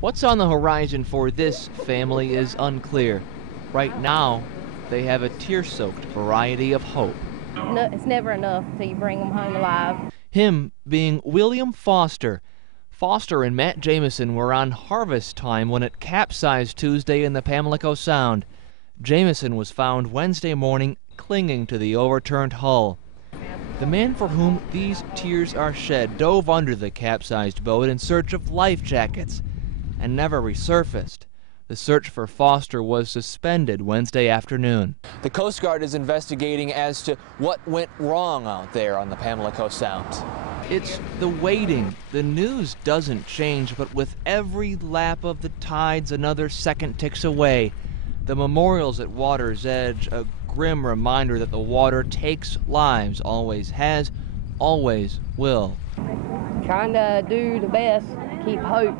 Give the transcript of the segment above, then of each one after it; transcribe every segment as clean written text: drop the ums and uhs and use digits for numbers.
What's on the horizon for this family is unclear. Right now, they have a tear-soaked variety of hope. No, it's never enough till you bring them home alive. Him being William Foster. Foster and Matt Jamison were on harvest time when it capsized Tuesday in the Pamlico Sound. Jamison was found Wednesday morning clinging to the overturned hull. The man for whom these tears are shed dove under the capsized boat in search of life jackets and never resurfaced. The search for Foster was suspended Wednesday afternoon. The Coast Guard is investigating as to what went wrong out there on the Pamlico Sound. It's the waiting. The news doesn't change, but with every lap of the tides, another second ticks away. The memorials at water's edge, a grim reminder that the water takes lives, always has, always will. Trying to do the best, keep hope.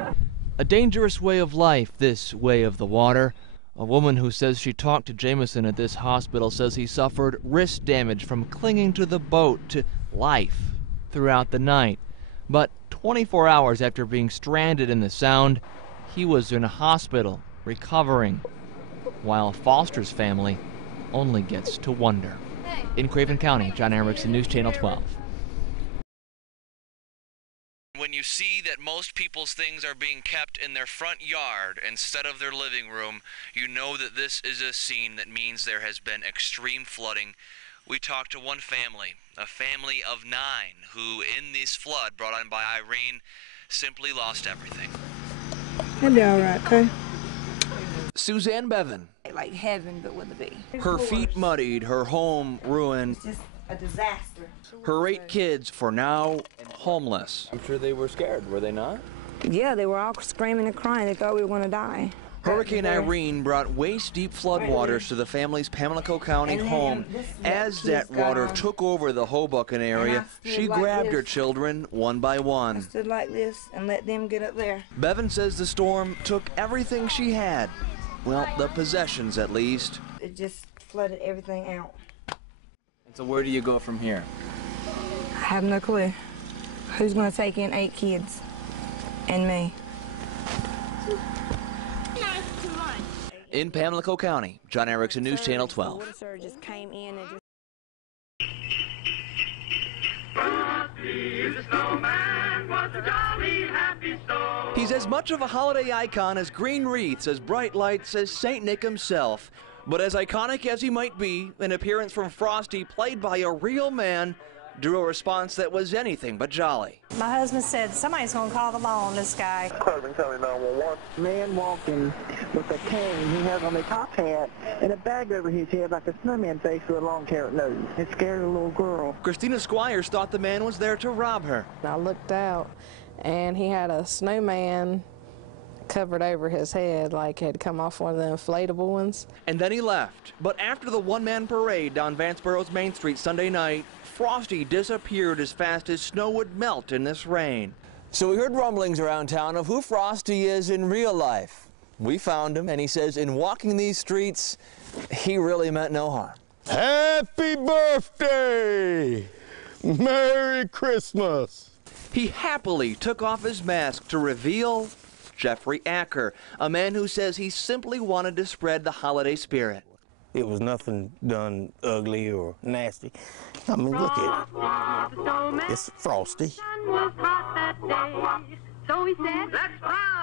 A dangerous way of life, this way of the water. A woman who says she talked to Jamison at this hospital says he suffered wrist damage from clinging to the boat to life throughout the night. But 24 hours after being stranded in the Sound, he was in a hospital, recovering, while Foster's family only gets to wonder. In Craven County, John Erickson, News Channel 12. When you see that most people's things are being kept in their front yard instead of their living room, you know that this is a scene that means there has been extreme flooding. We talked to one family, a family of 9, who in this flood brought on by Irene simply lost everything. It'll be all right, okay? Suzanne Bevan. Like heaven, but with a B. Her feet muddied, her home ruined. It's just a disaster. Her 8 kids, for now, homeless. I'm sure they were scared, were they not? Yeah, they were all screaming and crying. They thought we were going to die. Hurricane Irene brought waist-deep floodwaters to the family's Pamlico County home. As that water took over the Hoboken area, she grabbed her children one by one. I stood like this and let them get up there. Bevan says the storm took everything she had. Well, the possessions at least. It just flooded everything out. So where do you go from here? I have no clue. Who's going to take in 8 kids? And me. In Pamlico County, John Erickson, News Channel 12. Water surge just came in and just... He's as much of a holiday icon as green wreaths, as bright lights as St. Nick himself. But as iconic as he might be, an appearance from Frosty played by a real man drew a response that was anything but jolly. My husband said somebody's going to call the law on this guy. Craven County 911. Man walking with a cane he has on a top hat and a bag over his head like a snowman face with a long carrot nose. It scared a little girl. Christina Squires thought the man was there to rob her. I looked out and he had a snowman covered over his head like had come off one of the inflatable ones. And then he left. But after the one-man parade down Vanceborough's Main Street Sunday night, Frosty disappeared as fast as snow would melt in this rain. So we heard rumblings around town of who Frosty is in real life. We found him, and he says in walking these streets, he really meant no harm. Happy birthday! Merry Christmas! He happily took off his mask to reveal Jeffrey Acker, a man who says he simply wanted to spread the holiday spirit. It was nothing done ugly or nasty. I mean, look at it. It's Frosty. So he said, let's fry